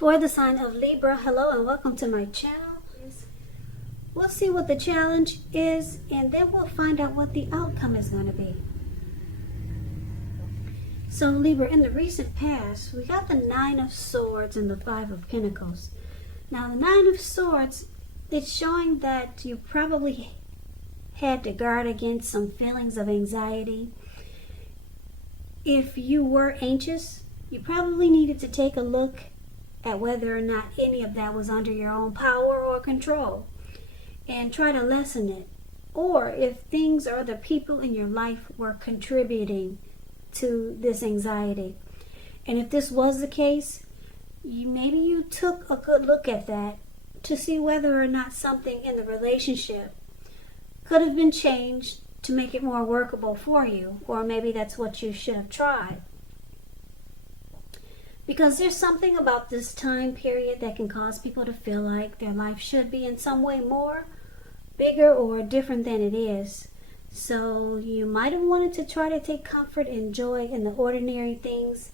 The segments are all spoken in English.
For the sign of Libra, hello and welcome to my channel. We'll see what the challenge is and then we'll find out what the outcome is going to be. So Libra, in the recent past, we got the Nine of Swords and the Five of Pentacles. Now the Nine of Swords, it's showing that you probably had to guard against some feelings of anxiety. If you were anxious, you probably needed to take a look at whether or not any of that was under your own power or control and try to lessen it. Or if things or other people in your life were contributing to this anxiety. And if this was the case, maybe you took a good look at that to see whether or not something in the relationship could have been changed to make it more workable for you, or maybe that's what you should have tried. Because there's something about this time period that can cause people to feel like their life should be in some way more, bigger, or different than it is. So you might have wanted to try to take comfort and joy in the ordinary things,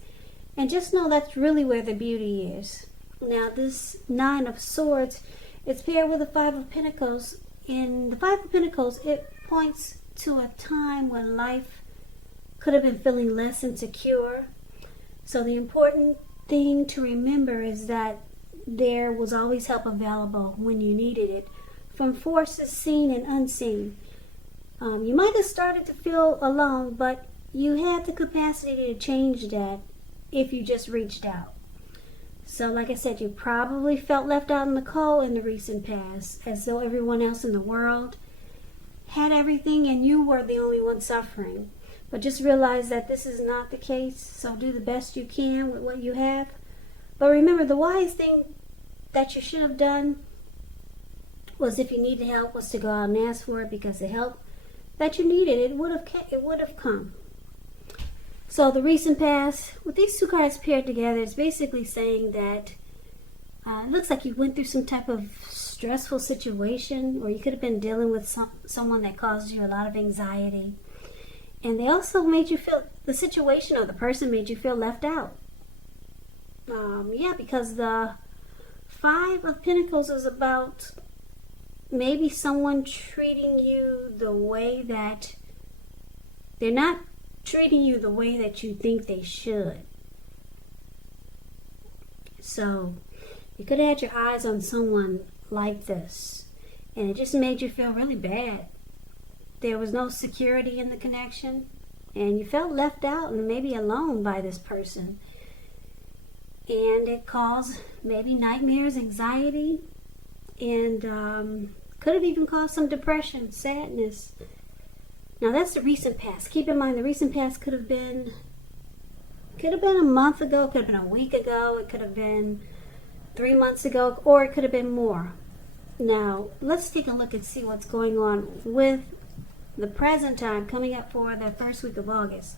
and just know that's really where the beauty is. Now this Nine of Swords, it's paired with the Five of Pentacles. In the Five of Pentacles, it points to a time when life could have been feeling less insecure. So the important thing to remember is that there was always help available when you needed it, from forces seen and unseen. You might have started to feel alone, but you had the capacity to change that if you just reached out. So like I said, you probably felt left out in the cold in the recent past, as though everyone else in the world had everything and you were the only one suffering. But just realize that this is not the case, so do the best you can with what you have. But remember, the wise thing that you should have done was, if you needed help, was to go out and ask for it, because the help that you needed, it would have come. So the recent past, with these two cards paired together, it's basically saying that it looks like you went through some type of stressful situation, or you could have been dealing with someone that caused you a lot of anxiety. And they also made you feel, the situation or the person made you feel left out. Because the Five of Pentacles is about maybe someone treating you the way that they're not treating you the way that you think they should. So you could have had your eyes on someone like this, and it just made you feel really bad. There was no security in the connection, and you felt left out and maybe alone by this person. And it caused maybe nightmares, anxiety, and could have even caused some depression, sadness. Now that's the recent past. Keep in mind, the recent past could have been a month ago, could have been a week ago, it could have been 3 months ago, or it could have been more. Now let's take a look and see what's going on with the present time coming up for the first week of August.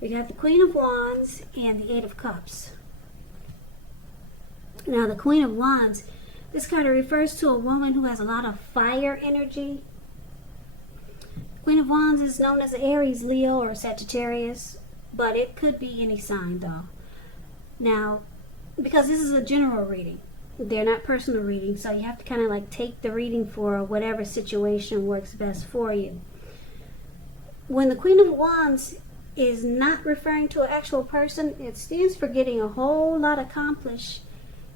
We got the Queen of Wands and the Eight of Cups. Now the Queen of Wands, this card refers to a woman who has a lot of fire energy. Queen of Wands is known as Aries, Leo, or Sagittarius, but it could be any sign though. Now, because this is a general reading, they're not personal readings, so you have to kind of like take the reading for whatever situation works best for you. When the Queen of Wands is not referring to an actual person, it stands for getting a whole lot accomplished,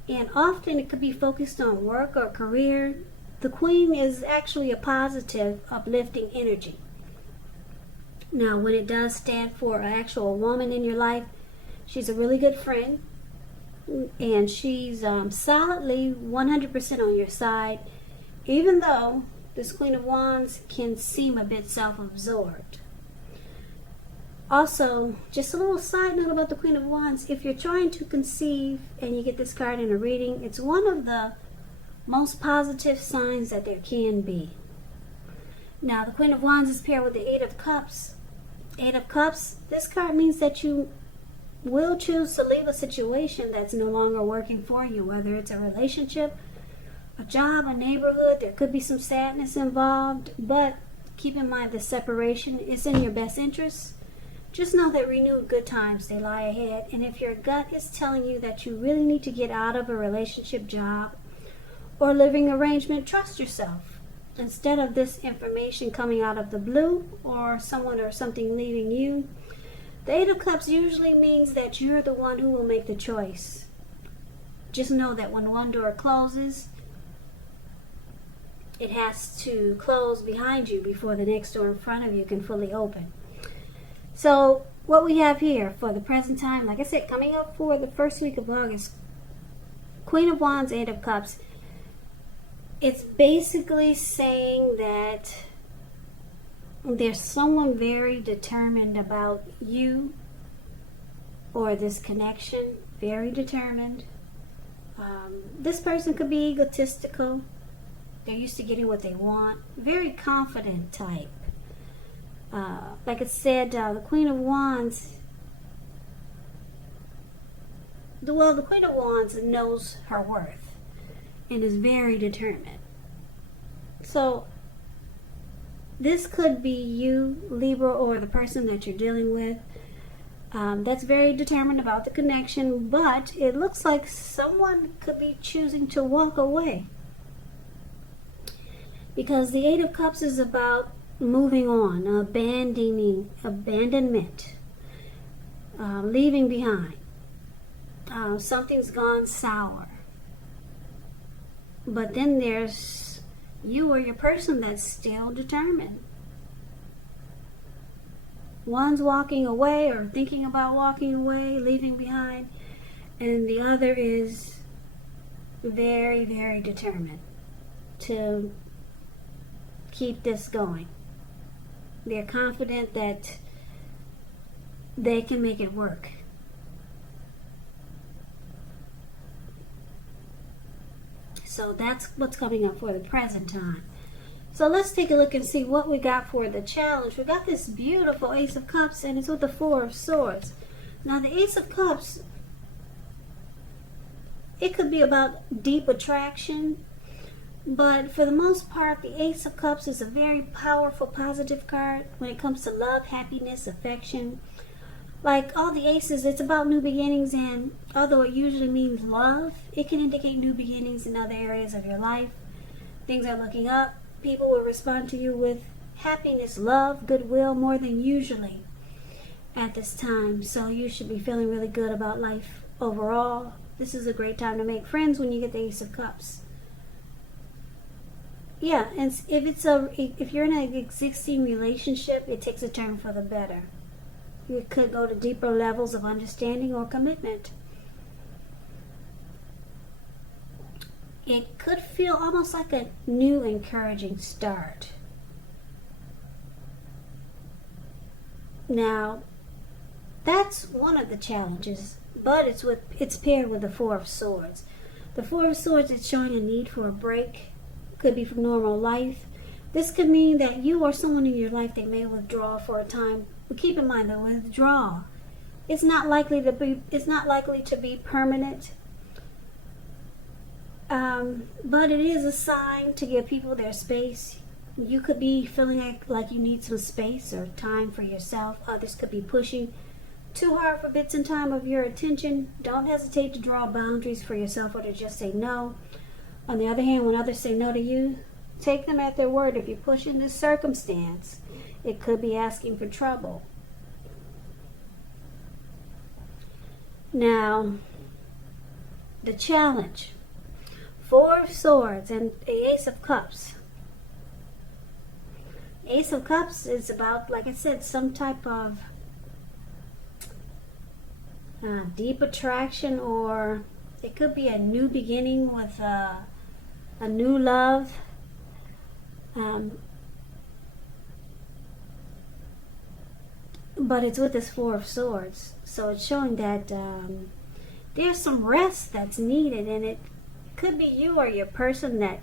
and often it could be focused on work or career. The Queen is actually a positive, uplifting energy. Now, when it does stand for an actual woman in your life, she's a really good friend, and she's solidly 100% on your side, even though this Queen of Wands can seem a bit self-absorbed. Also, just a little side note about the Queen of Wands, if you're trying to conceive and you get this card in a reading, it's one of the most positive signs that there can be. Now, the Queen of Wands is paired with the Eight of Cups. Eight of Cups, this card means that you will choose to leave a situation that's no longer working for you, whether it's a relationship, a job, a neighborhood. There could be some sadness involved, but keep in mind the separation is in your best interest. Just know that renewed good times, they lie ahead. And if your gut is telling you that you really need to get out of a relationship, job, or living arrangement, trust yourself. Instead of this information coming out of the blue or someone or something leaving you, the Eight of Cups usually means that you're the one who will make the choice. Just know that when one door closes, it has to close behind you before the next door in front of you can fully open. So what we have here for the present time, like I said, coming up for the first week of August, Queen of Wands, Eight of Cups. It's basically saying that there's someone very determined about you or this connection, very determined. This person could be egotistical. They're used to getting what they want. Very confident type. Like I said, the Queen of Wands, the Queen of Wands knows her worth and is very determined. So this could be you, Libra, or the person that you're dealing with that's very determined about the connection, but it looks like someone could be choosing to walk away. Because the Eight of Cups is about moving on, abandonment, leaving behind. Something's gone sour. But then there's you or your person that's still determined. One's walking away or thinking about walking away, leaving behind, and the other is very, very determined to keep this going. They're confident that they can make it work. So that's what's coming up for the present time. So let's take a look and see what we got for the challenge. We got this beautiful Ace of Cups, and it's with the Four of Swords. Now the Ace of Cups, it could be about deep attraction, but for the most part, the Ace of Cups is a very powerful, positive card when it comes to love, happiness, affection. Like all the aces, it's about new beginnings, and although it usually means love, it can indicate new beginnings in other areas of your life. Things are looking up. People will respond to you with happiness, love, goodwill more than usually at this time. So you should be feeling really good about life overall. This is a great time to make friends when you get the Ace of Cups. Yeah, and if you're in an existing relationship, it takes a turn for the better. You could go to deeper levels of understanding or commitment. It could feel almost like a new encouraging start. Now, that's one of the challenges, but it's paired with the Four of Swords. The Four of Swords is showing a need for a break. Could be from normal life. This could mean that you or someone in your life, they may withdraw for a time. But keep in mind, the withdrawal, it's not likely to be permanent. But it is a sign to give people their space. You could be feeling like you need some space or time for yourself. Others could be pushing too hard for bits and time of your attention. Don't hesitate to draw boundaries for yourself or to just say no. On the other hand, when others say no to you, take them at their word. If you push in this circumstance, it could be asking for trouble. Now, the challenge. Four of Swords and the Ace of Cups. Ace of Cups is about, like I said, some type of deep attraction, or it could be a new beginning with a new love. But it's with this Four of Swords. So it's showing that there's some rest that's needed, and it could be you or your person that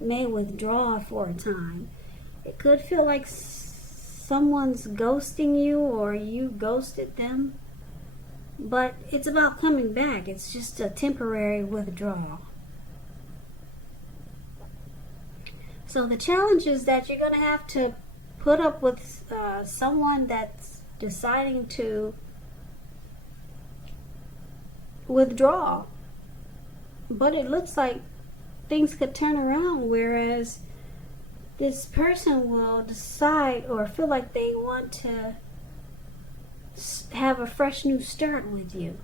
may withdraw for a time. It could feel like someone's ghosting you or you ghosted them. But it's about coming back. It's just a temporary withdrawal. So the challenge is that you're going to have to put up with someone that's deciding to withdraw. But it looks like things could turn around, whereas this person will decide or feel like they want to have a fresh new start with you,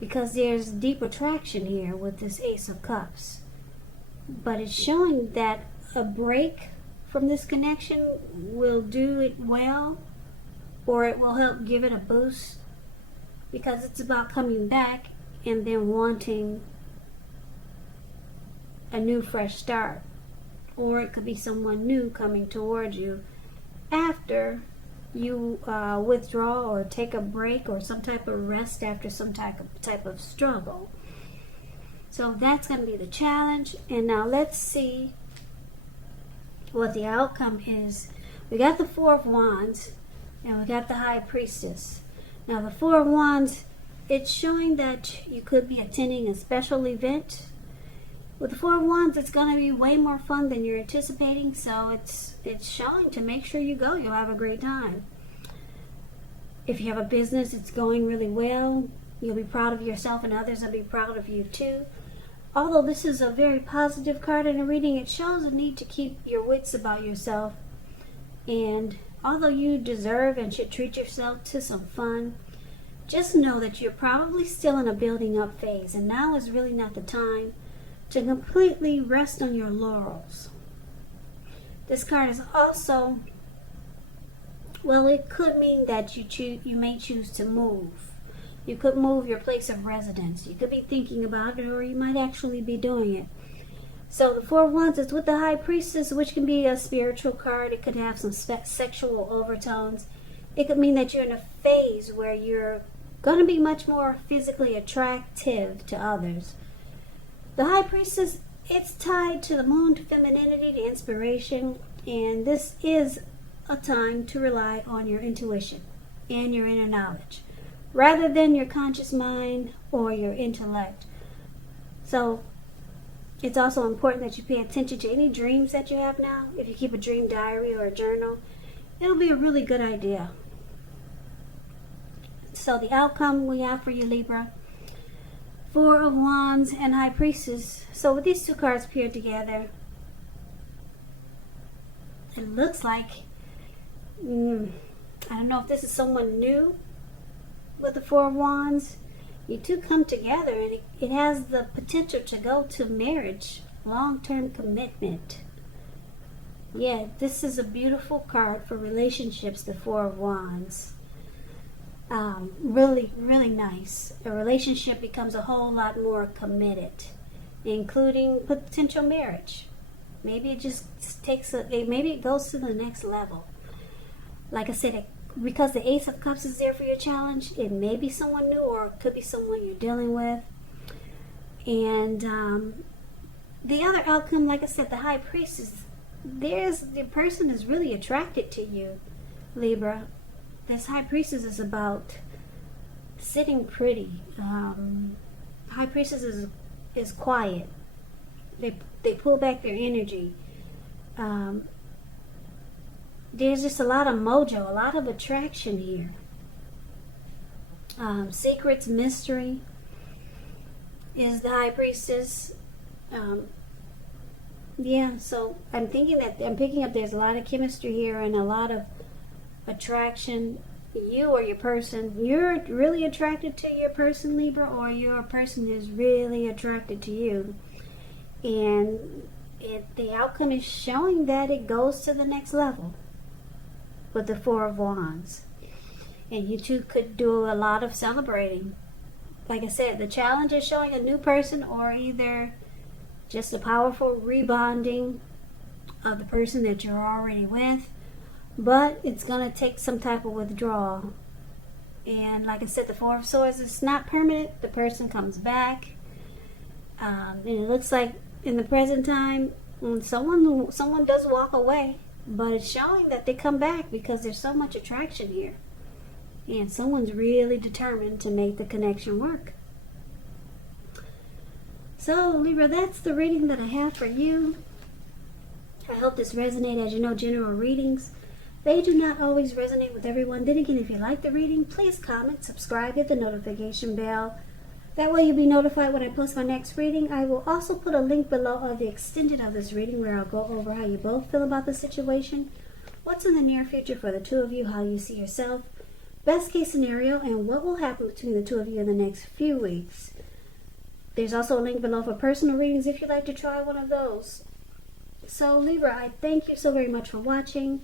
because there's deep attraction here with this Ace of Cups. But it's showing that a break from this connection will do it well, or it will help give it a boost, because it's about coming back and then wanting a new fresh start. Or it could be someone new coming towards you after you withdraw or take a break or some type of rest after some type of struggle. So that's going to be the challenge. And now let's see what the outcome is. We got the Four of Wands and we got the High Priestess. Now the Four of Wands, it's showing that you could be attending a special event. With the Four of Wands, it's going to be way more fun than you're anticipating, so it's showing to make sure you go. You'll have a great time. If you have a business, it's going really well. You'll be proud of yourself and others will be proud of you too. Although this is a very positive card in a reading, it shows a need to keep your wits about yourself. And although you deserve and should treat yourself to some fun, just know that you're probably still in a building up phase, and now is really not the time to completely rest on your laurels. This card is also, well, it could mean that you may choose to move. You could move your place of residence. You could be thinking about it, or you might actually be doing it. So the Four of Wands is with the High Priestess, which can be a spiritual card. It could have some sexual overtones. It could mean that you're in a phase where you're going to be much more physically attractive to others. The High Priestess, it's tied to the moon, to femininity, to inspiration, and this is a time to rely on your intuition and your inner knowledge, rather than your conscious mind or your intellect. So it's also important that you pay attention to any dreams that you have now. If you keep a dream diary or a journal, it'll be a really good idea. So the outcome we have for you, Libra, Four of Wands and High Priestess. So with these two cards paired together, it looks like, I don't know if this is someone new with the Four of Wands. You two come together and it has the potential to go to marriage, long-term commitment. Yeah, this is a beautiful card for relationships, the Four of Wands. Really, really nice. A relationship becomes a whole lot more committed, including potential marriage. Maybe it just maybe it goes to the next level. Like I said, because the Ace of Cups is there for your challenge, it may be someone new, or it could be someone you're dealing with. And the other outcome, like I said, the High Priestess, the person is really attracted to you, Libra. This High Priestess is about sitting pretty. High Priestess is quiet. They pull back their energy. There's just a lot of mojo, a lot of attraction here. Secrets, mystery is the High Priestess. Yeah, so I'm picking up there's a lot of chemistry here and a lot of attraction. You or your person, you're really attracted to your person, Libra, or your person is really attracted to you. And the outcome is showing that it goes to the next level with the Four of Wands. And you two could do a lot of celebrating. Like I said, the challenge is showing a new person, or either just a powerful rebonding of the person that you're already with. But it's going to take some type of withdrawal. And like I said, the Four of Swords is not permanent. The person comes back. And it looks like in the present time, someone does walk away. But it's showing that they come back because there's so much attraction here. And someone's really determined to make the connection work. So, Libra, that's the reading that I have for you. I hope this resonated. As you know, general readings They do not always resonate with everyone. Then again, if you like the reading, please comment, subscribe, hit the notification bell. That way you'll be notified when I post my next reading. I will also put a link below of the extended of this reading where I'll go over how you both feel about the situation, what's in the near future for the two of you, how you see yourself, best case scenario, and what will happen between the two of you in the next few weeks. There's also a link below for personal readings if you'd like to try one of those. So Libra, I thank you so very much for watching.